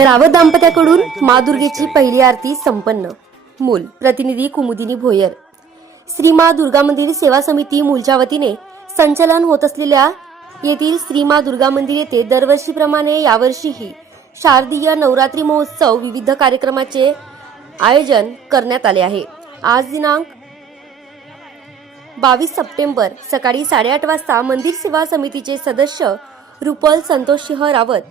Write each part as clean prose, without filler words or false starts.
रावत दाम्पत्याकडून माँ दुर्गेची पहिली आरती संपन्न। मूल प्रतिनिधी कुमुदिनी भोयर। श्री माँ दुर्गा मंदिर सेवा समिती मूलच्या वतीने संचलन होत असलेल्या येथील श्री माँ दुर्गा मंदिर येथे दरवर्षीप्रमाणे यावर्षीही शारदीय नवरात्री महोत्सव विविध कार्यक्रमाचे आयोजन करण्यात आले आहे। आज दिनांक 22 सप्टेंबर सकाळी 8:30 वाजता मंदिर सेवा समितीचे सदस्य रुपल संतोष सिंह रावत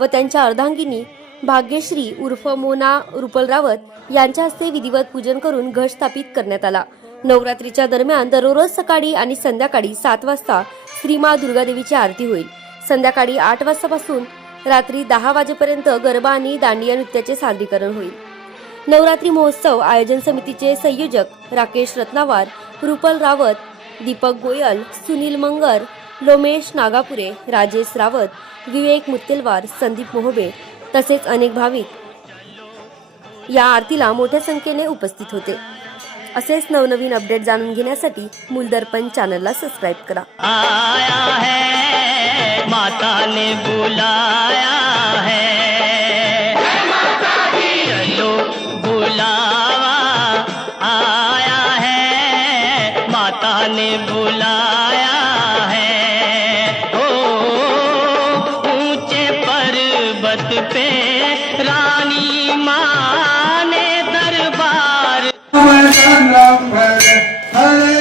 व त्यांच्या अर्धांगिनी भाग्यश्री उर्फ मोना रुपल रावत यांच्या हस्ते विधिवत पूजन करून घट स्थापित करण्यात आला। नवरात्रीच्या दरम्यान दररोज सकाळी आणि संध्याकाळी 7 वाजता श्री माँ दुर्गा देवीची आरती होईल। संध्याकाळी 8 वाजतापासून रात्री 10 वाजेपर्यंत गरबा आणि दांडिया नृत्याचे सादरीकरण होईल। नवरात्री महोत्सव आयोजन समितीचे संयोजक राकेश रत्नावार, रुपल रावत, दीपक गोयल, सुनील मंगर, लोमेश नागापुरे, राजेश रावत, विवेक मुत्तेलवार, संदीप मोहबे तसेच अनेक भाविक या आरतीला मोठ्या संख्येने उपस्थित होते। असेच नवनवीन अपडेट जाणून घेण्यासाठी मूलदर्पण चॅनलला सबस्क्राइब करा। आया है माता ने बुलाया है, चलो बुलावा आया है, माता ने बुलाया है। ओ ऊंचे पर्वत पे रानी माँ ने दरबार हरे